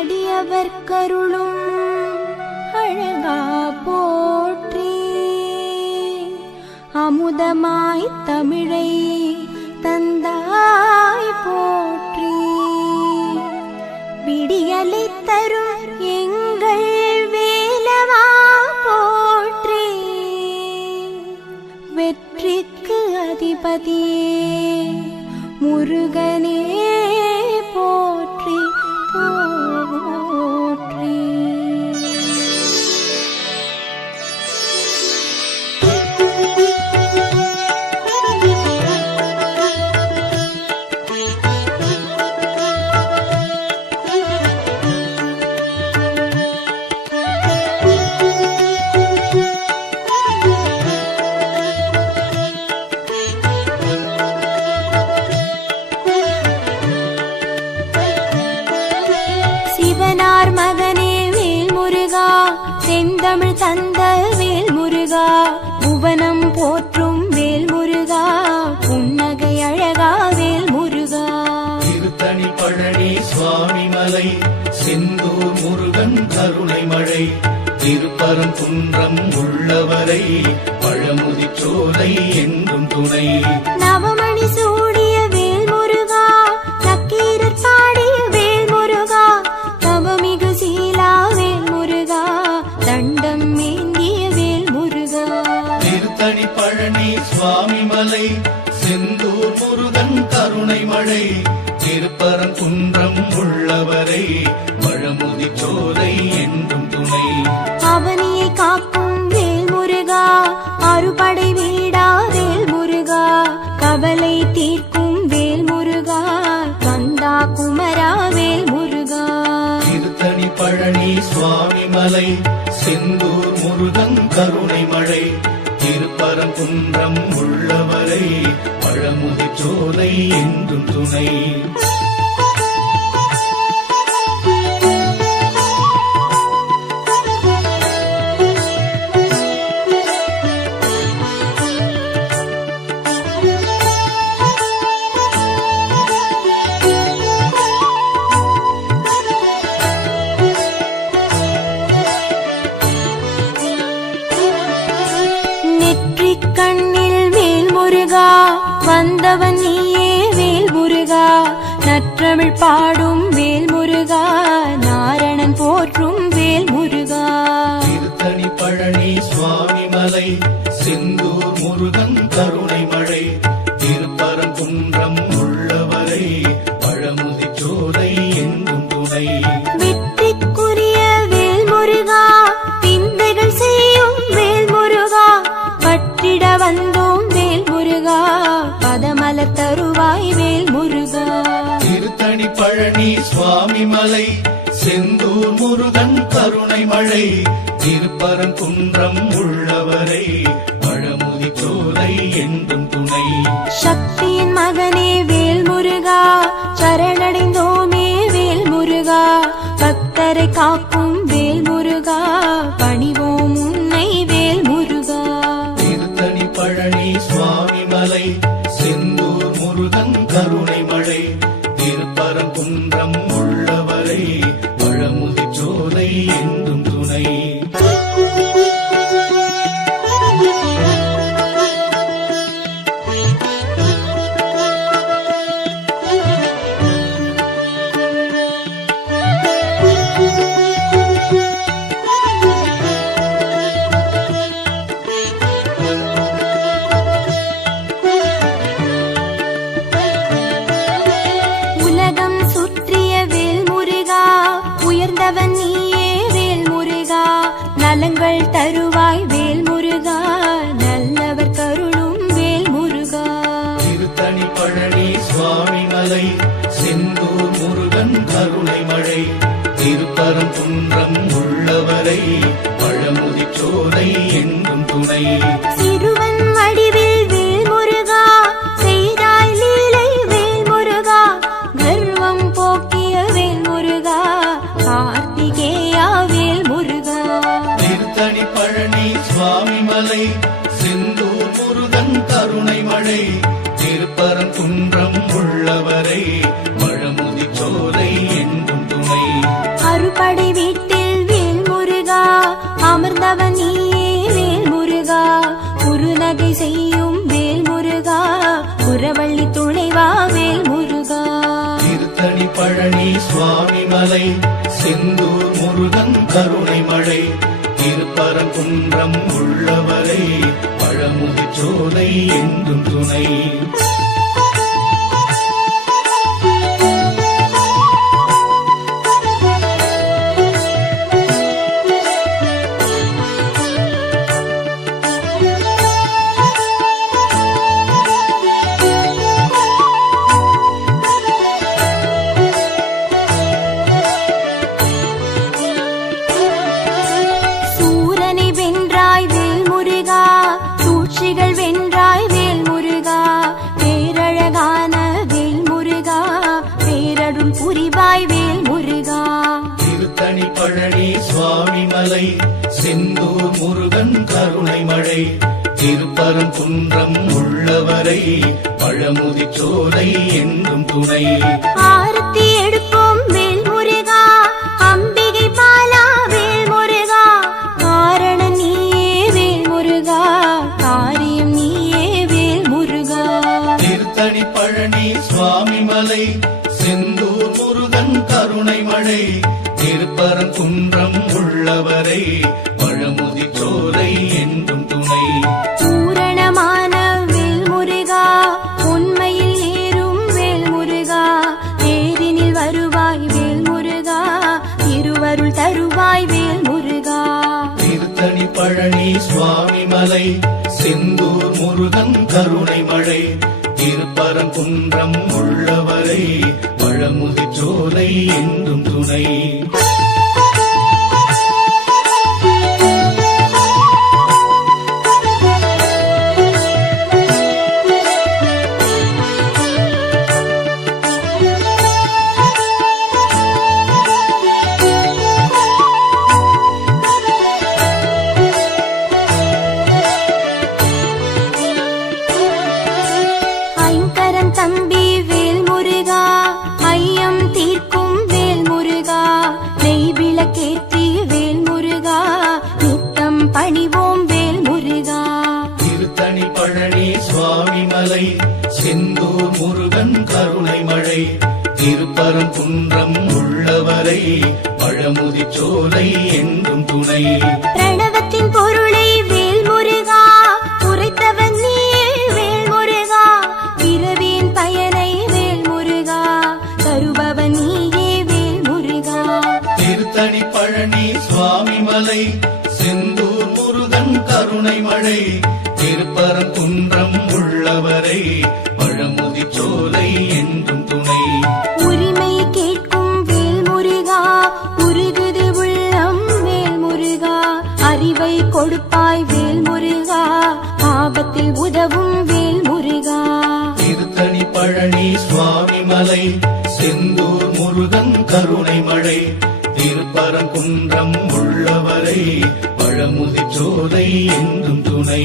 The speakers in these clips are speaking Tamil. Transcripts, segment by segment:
அடியவர் கருளும் அழகா போற்றி. அமுதமாய் தமிழை தந்தாய் போற்றி. விடியலை தரும் எங்கள் வேலவா போற்றி. வெற்றிக்கு அதிபதியே முருகனே போற்றி போற்றி. சிவனார் மகனே வேல் முருகா, செந்தமிழ் தந்த வேல் முருகா, புவனம் போற்றும் வேல் முருகா, புன்னகை அழகா வேல் முருகா. திருத்தணி பழனி சுவாமி மலை, செந்தூர் முருகன் கருணை மழை, திருப்பரங்குன்றம் உள்ளவரை பழமுதி சோலை என்றும் துணை. நவமணி சூடிய வேல் முருகா, நக்கீரர் பாடிய வேல் முருகா, தவமிகு சீலா வேல் முருகா, தண்டம் ஏந்திய வேல் முருகா. திருத்தணி பழனி சுவாமி மலை, செந்தூர் முருகன் கருணை மழை, திருப்பரங்குன்றம் உள்ளவரை பழமுதி சோலை என்றும் துணை. அவனியை காக்கும் வேல் முருகா, அறுபடை வீடா வேல் முருகா, கவலை தீர்க்கும் வேல் முருகா, கந்தா குமரா வேல் முருகா. திருத்தணி பழனி சுவாமி மலை, செந்தூர் முருகன் கருணை மழை, திருப்பரங்குன்றம் உள்ளவரை பழமுதி சோலை என்றும் துணை. கண்ணில் வேல் முருகா, வந்தவன் நீயே வேல் முருகா, நற்றமிழ் பாடும் வேல் முருகா, நாரணன் போற்றும் வேல் முருகா. திருத்தணி பழனி சுவாமி மலை, செந்தூர் முருகன் கருணை மழை, திருப்பரங்குன்றம் உள்ளவரை பழமுதி சோலை என்றும் துணை. வெற்றிக்குரிய வேல் முருகா, விந்தைகள் செய்யும் வேல் முருகா, பற்றிட வந்தோம் வேல் முருகா, பதமலர் தருவாய் வேல் முருகா. திருத்தணி பழனி சுவாமி மலை, செந்தூர் முருகன் கருணை மழை, திருப்பரங்குன்றம் உள்ளவரை பழமுதி சோலை என்றும் துணை. சக்தியின் மகனே வேல் முருகா, சரணடைந்தோமே வேல் முருகா, பக்தரை காக்கும் வேல் முருகா, பணிவோம் உன்னை வேல் முருகா. திருத்தணி பழனி சுவாமி மலை, செந்தூர் முருகன் கருணை மழை, திருப்பரங்குன்றம் உள்ளவரை பழமுதி சோலை என்றும் துணை. உலகம் சுற்றிய வேல் முருகா, உயர்ந்தவன் நீயே வேல் முருகா, நலங்கள் தருவாய் வேல் முருகா, நல்லவர் கருளும் வேல் முருகா. திருத்தணி பழனி சுவாமி மலை, செந்தூர் முருகன் கருணை மழை, திருப்பரங்குன்றம் உள்ளவரை பழமுதி சோலை என்றும் துணை. சிறுவன் வடிவில் வேல் முருகா, செய்தாய் லீலை வேல் முருகா, கர்வம் போக்கிய வேல் முருகா, கார்த்திகேயா வேல் முருகா. திருத்தணி பழனி சுவாமி மலை, செந்தூர் முருகன் கருணை மழை, திருப்பரங்குன்றம் உள்ளவரை பழமுதி சோலை என்றும் துணை. பழனி சுவாமி மலை செந்தூர் முருகன் கருணை மழை திருப்பரங்குன்றம் உள்ளவரை பழமுதிர்ச்சோலை என்றும் துணை. திருத்தணி பழனி சுவாமி மலை செந்தூர் முருகன் கருணை மழை திருப்பரங்குன்றம் உள்ளவரை பழமுதிர்ச்சோலை என்றும் துணை. ஆரத்தி எடுப்போம் வேல் முருகா, அம்பிகை பாலா வேல் முருகா, காரணம் நீயே வேல் முருகா, காரியம் நீயே வேல் முருகா. திருத்தணி பழனி சுவாமி மலை செந்தூர் முருகன் கருணை மழை திருப்பரங்குன்றம் உள்ளவரை பழமுதிர்ச்சோலை என்றும் துணை. பூரணமான வேல் முருகா, உண்மையில் ஏறும் வேல் முருகா, தேரினில் வருவாய் வேல் முருகா, திருவருள் தருவாய் வேல் முருகா. திருத்தணி பழனி சுவாமி மலை செந்தூர் முருகன் கருணை மழை திருப்பரங்குன்றம் உள்ளவரை பழமுதிர்ச்சோலை என்றும் துணை. தம்பி வேல் முருகா, ஐயம் தீர்க்கும் வேல் முருகா, நெய் விளக்கேற்றி வேல் முருகா, நித்தம் பணிவோம் வேல் முருகா. திருத்தணி பழனி சுவாமி மலை செந்தூர் முருகன் கருணை மழை திருப்பரங்குன்றம் உள்ளவரை பழமுதிர்ச்சோலை என்றும் துணை. பிரணவத்தின் பொருளை வேல் முருகா, உரைத்தவன் நீயே வேல் முருகா, பிறவியின் பயனை வேல் முருகா, தருபவன் நீயே வேல் முருகா. திருத்தணி பழனி சுவாமி மலை செந்தூர் முருகன் கருணை மழை திருப்பரங்குன்றம் உள்ளவரை பழமுதிர்ச்சோலை என்றும் துணை. உரிமை கேட்கும் வேல் முருகா, உருகுது உள்ளம் வேல் முருகா, அறிவை கொடுப்பாய் வேல் முருகா, ஆபத்தில் உதவும் வேல் முருகா. திருத்தணி பழனி சுவாமி மலை செந்தூர் முருகன் கருணை மழை திருப்பரங்குன்றம் உள்ளவரை பழமுதிர்ச்சோலை என்றும் துணை.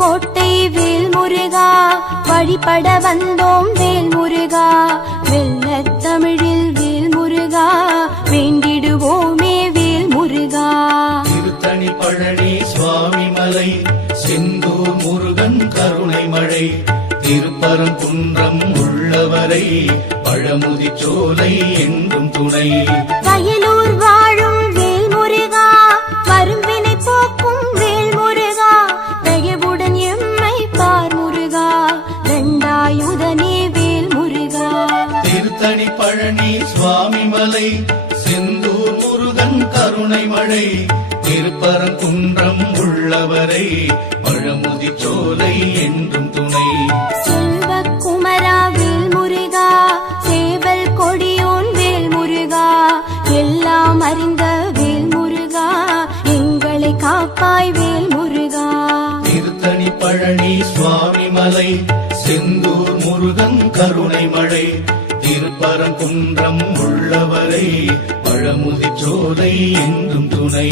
கோட்டை வேல் முருகா, வழிபட வந்தோம் வேல் முருகா, வெள்ளத் தமிழில் வேல் முருகா, வேண்டிடுவோமே வேல் முருகா. திருத்தணி பழனி சுவாமி மலை செந்தூர் முருகன் கருணை மழை திருப்பரங்குன்றம் உள்ளவரை பழமுதிர்ச்சோலை என்றும் துணை. வயலூர் வாழும் வேல் முருகா, வரும்பினை போக்கும் வேல் முருகா, தயவுடன் எம்மை பார் முருகா, தண்டாயுதனே வேல் முருகா. திருத்தணி பழனி சுவாமி மலை செந்தூர் முருகன் கருணை மழை திருப்பரங்குன்றம் உள்ளவரை பழமுதிர்ச்சோலை என்றும் துணை. செல்வக்குமரா வேல் முருகா, சேவல் கொடியோன் வேல் முருகா, எல்லாம் அறிந்த வேல் முருகா, எங்களை காப்பாய் வேல் முருகா. திருத்தணி பழனி சுவாமி மலை செந்தூர் முருகன் கருணை மழை திருப்பரங்குன்றம் உள்ளவரை பழமுதிர்ச்சோலை என்றும் துணை.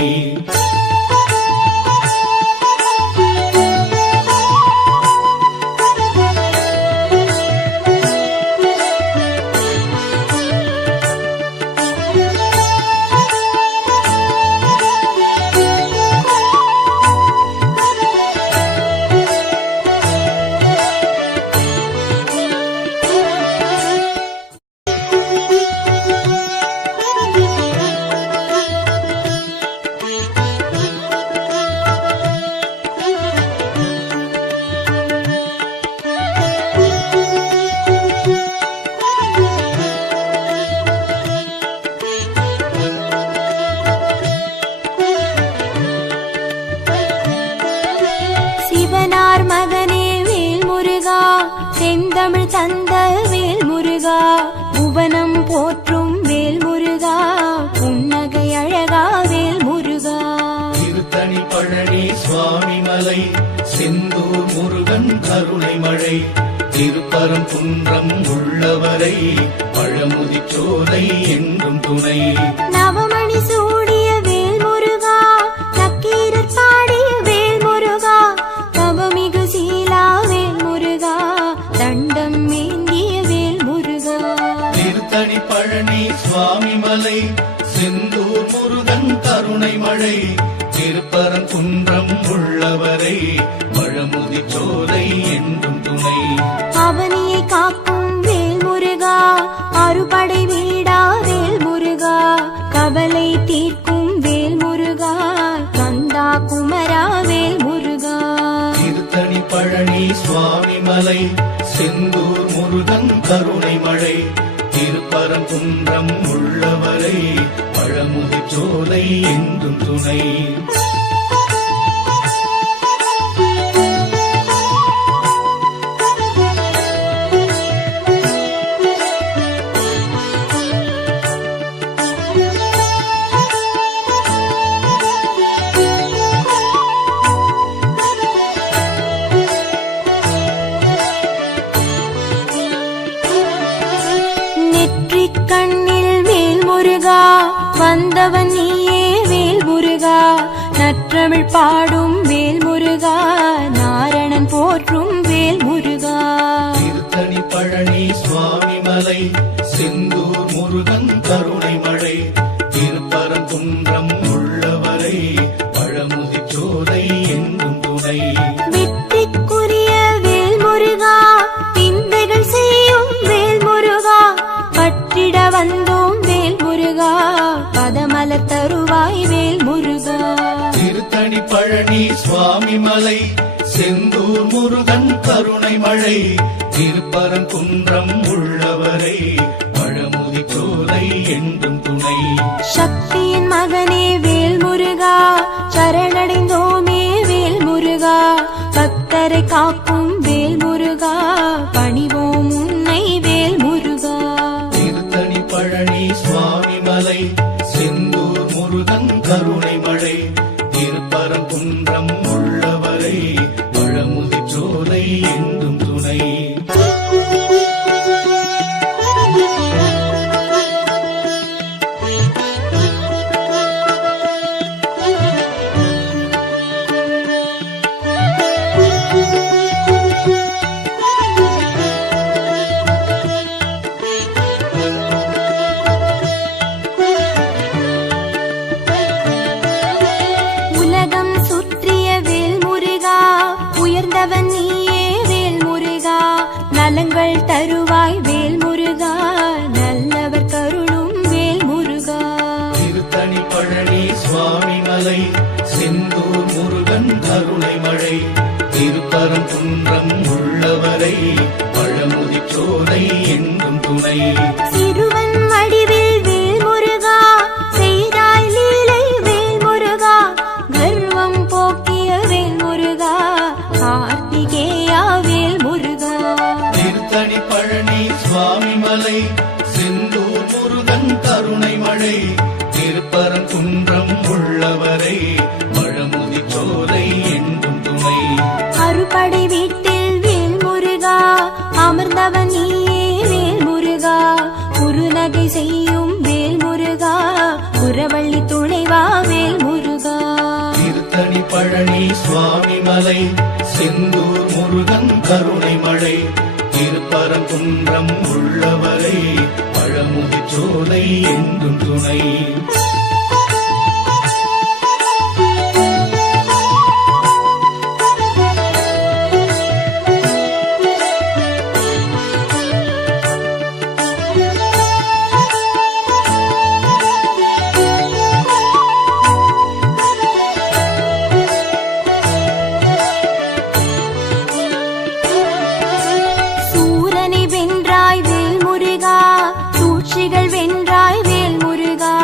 செந்தமிழ் தந்த வேல் முருகா, புவனம் போற்றும் வேல் முருகா, புன்னகை அழகா வேல் முருகா. திருத்தணி பழனி சுவாமி மலை, செந்தூர் முருகன் கருணை மழை, திருப்பரங்குன்றம் உள்ளவரை, பழமுதிர்ச்சோலை என்றும் துணை. நவமணி சூடிய வேல் முருகா, நக்கீரர் பாடிய வேல் முருகா, தவமிகு சீலா வேல் முருகா, தண்டம் ஏந்திய வேல் முருகா. திருத்தணி பழனி சுவாமி மலை, செந்தூர் முருகன் கருணை மழை, திருப்பரங்குன்றம் உள்ளவரை, பழமுதிர்ச்சோலை என்றும் துணை. அவனியை காக்கும் வேல் முருகா, அறுபடை வீடா வேல் முருகா, கவலை தீர்க்கும் வேல் முருகா, கந்தா குமரா வேல் முருகா. திருத்தணி பழனி சுவாமி மலை, செந்தூர் முருகன் கருணை மழை, திருப்பரங்குன்றம் உள்ளவரை, பழமுதிர்ச்சோலை என்றும் துணை. கண்ணில் வேல் முருகா, வந்தவன் நீயே வேல் முருகா, நற்றமிழ் பாடும் வேல் முருகா, நாரணன் போற்றும் வேல் முருகா. திருத்தணி பழனி சுவாமி மலை, செந்தூர் முருகன் கருணை மழை, திருப்பரங்குன்றம் உள்ளவரை, பழமுதிர்ச்சோலை என்றும் துணை. வெற்றிக்குரிய வேல் முருகா, விந்தைகள் செய்யும் வேல் முருகா, பற்றிட வந்தோம் வேல் முருகா, பதமலர் தருவாய் வேல் முருகா. திருத்தணி பழனி சுவாமி மலை, செந்தூர் முருகன் கருணை மழை, திருப்பரங்குன்றம் உள்ளவரை, பழமுதிர்ச்சோலை என்றும் துணை. சக்தியின் மகனே வேல் முருகா, சரணடைந்தோமே வேல் முருகா, பக்தரை காக்கும் வேல் முருகா, பணிவோம் உன்னை வேல் முருகா. திருத்தணி பழனி சுவாமி மலை, செந்தூர் முருகன் கருணை மழை, திருப்பரங்குன்றம் உள்ளவரை, பழமுதிர்ச்சோலை என்றும் துணை. உலகம் சுற்றிய வேல் முருகா, உயர்ந்தவன் நீயே வேல் முருகா, நலங்கள் தருவாய் வேல் முருகா, நல்லவர் கருளும் வேல் முருகா. திருத்தணி பழனி சுவாமி மலை, செந்தூர் முருகன் கருணை மழை, திருப்பரங்குன்றம் உள்ளவரை, பழமுதிர்ச்சோலை என்றும் துணை. சிறுவன் வடிவில் வேல் முருகா, செய்தாய் லீலை வேல் முருகா, கர்வம் போக்கிய வேல் முருகா, கார்த்திகேயா வேல் முருகா. திருத்தணி பழனி சுவாமி மலை, செந்தூர் முருகன் கருணை மழை, திருப்பரங்குன்றம் உள்ளவரை, பழமுதிர்ச்சோலை என்றும் துணை. அறுபடை வீட்டில் வேல் முருகா, அமர்ந்தவன் நீயே வேல் முருகா, குறுநகை செய்யும் வேல் முருகா, புறவள்ளி துணைவா வேல் முருகா. திருத்தணி பழனி சுவாமி மலை, செந்தூர் முருகன் கருணை மழை, திருப்பரங்குன்றம் உள்ளவரை, பழமுதிர்ச்சோலை என்றும் துணை. சூரனை வென்றாய் வேல் முருகா, சூழ்ச்சிகள் வென்றாய் வேல் முருகா,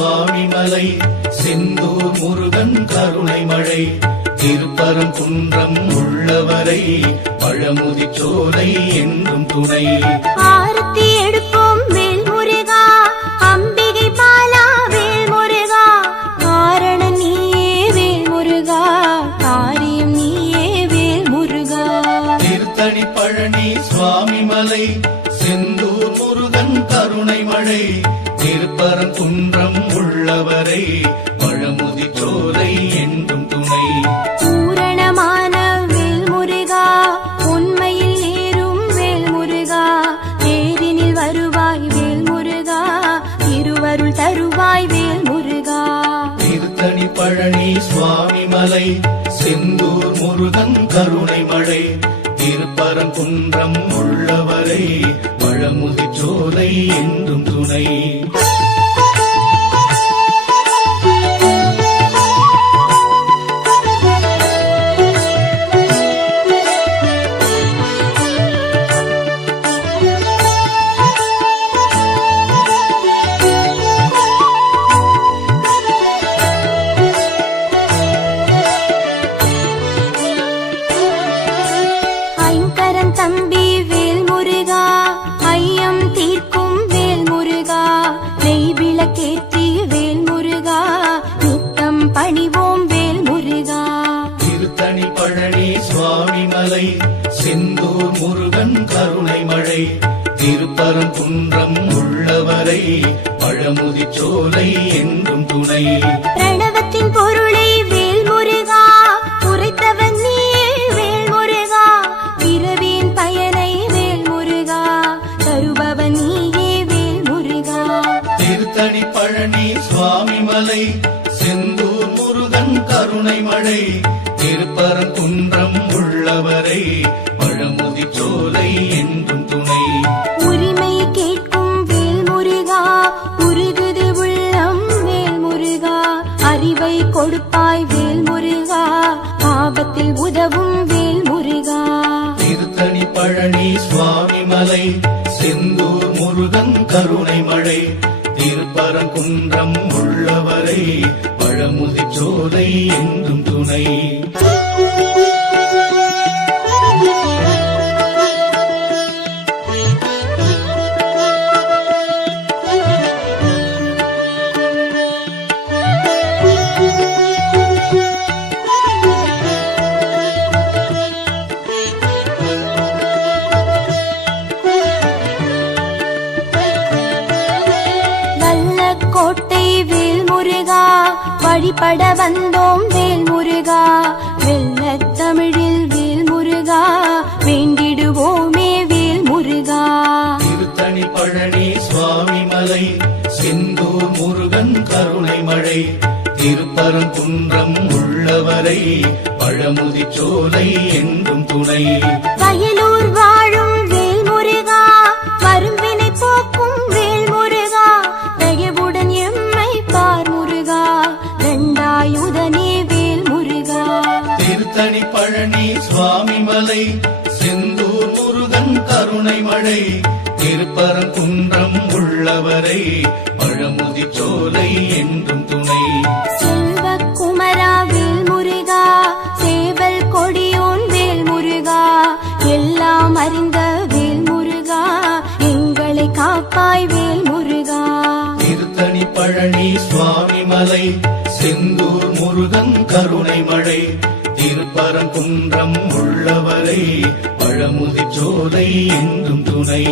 சுவாமி மலை செந்தூர் முருகன் கருணை மழை திருப்பரங்குன்றம் உள்ளவரை பழமுதிர் சோலை என்றும் துணை ஆரத்தி எடுப்போம் வேல் முருகா அம்பிகை பாலா வேல் முருகா காரணம் நீயே வேல் முருகா காரியம் நீயே வேல் முருகா திருத்தணி பழனி சுவாமி மலை செந்தூர் முருகன் கருணை மழை திருப்பரங்குன்றம் உள்ளவரை பழமுதிர் சோலை என்றும் துணை பூரணமான வேல் முருகா உண்மையில் ஏறும் வேல் முருகா தேரினில் வருவாய் வேல் முருகா திருவருள் தருவாய் வேல் முருகா திருத்தணி பழனி சுவாமி மலை செந்தூர் முருகன் கருணை மழை திருப்பரங்குன்றம் உள்ளவரை பழமுதிர் சோலை என்றும் துணை ஐங்கரன் தம்பி வேல் முருகா ஐயம் தீர்க்கும் வேல் முருகா நெய் விளக்கேற்றி வேல் முருகா நித்தம் பணிவோம் வேல் முருகா திருத்தணி பழனி சுவாமி மலை செந்தூர் முருகன் கருணை மழை திருப்பரங்குன்றம் உள்ளவரை பழமுதிர் சோலை என்றும் துணை பிரணவத்தின் பொருளை வேல் முருகா உரைத்தவன் நீயே வேல் முருகா பிறவியின் பயனை வேல் முருகா தருபவன் நீயே வேல் முருகா திருத்தணி பழனி சுவாமி மலை செந்தூர் முருகன் கருணை மழை திருப்பரங்குன்றம் உள்ளவரை பழமுதிர் சோலை என்றும் துணை உரிமை கேட்கும் வேல் முருகா உருகுது உள்ளம் வேல் முருகா அறிவை கொடுப்பாய் வேல் முருகா ஆபத்தில் உதவும் வேல் முருகா திருத்தணி பழனி சுவாமி மலை செந்தூர் முருகன் கருணை மழை திருப்பரங்குன்றம் உள்ளவரை பழமுதிர் சோலை என்றும் துணை கோட்டை வேல் முருகா வழிபட வந்தோம் வேல் முருகா வெள்ளத் தமிழில் வேல் முருகா வேண்டிடுவோமே வேல் முருகா திருத்தணி பழனி சுவாமி மலை செந்தூர் முருகன் கருணை மழை திருப்பரங்குன்றம் உள்ளவரை பழமுதிர் சோலை என்றும் துணை வயலூர் வாழும் வேல் முருகா வரும்பினை போக்கும் வேல் முருகா தயவுடன் எம்மை பார் முருகா தண்டாயுதனே வேல் முருகா திருத்தணி பழனி சுவாமி மலை செந்தூர் முருகன் கருணை மழை திருப்பரங்குன்றம் உள்ளவரை பழமுதிர் சோலை என்றும் துணை செல்வக்குமரா வேல் முருகா சேவல் கொடியோன் வேல் முருகா எல்லாம் அறிந்த வேல் முருகா எங்களை காப்பாய் வேல் முருகா திருத்தணி பழனி சுவாமி மலை செந்தூர் முருகன் கருணை மழை திருப்பரங்குன்றம் உள்ளவரை பழமுதிர் சோலை என்றும் துணை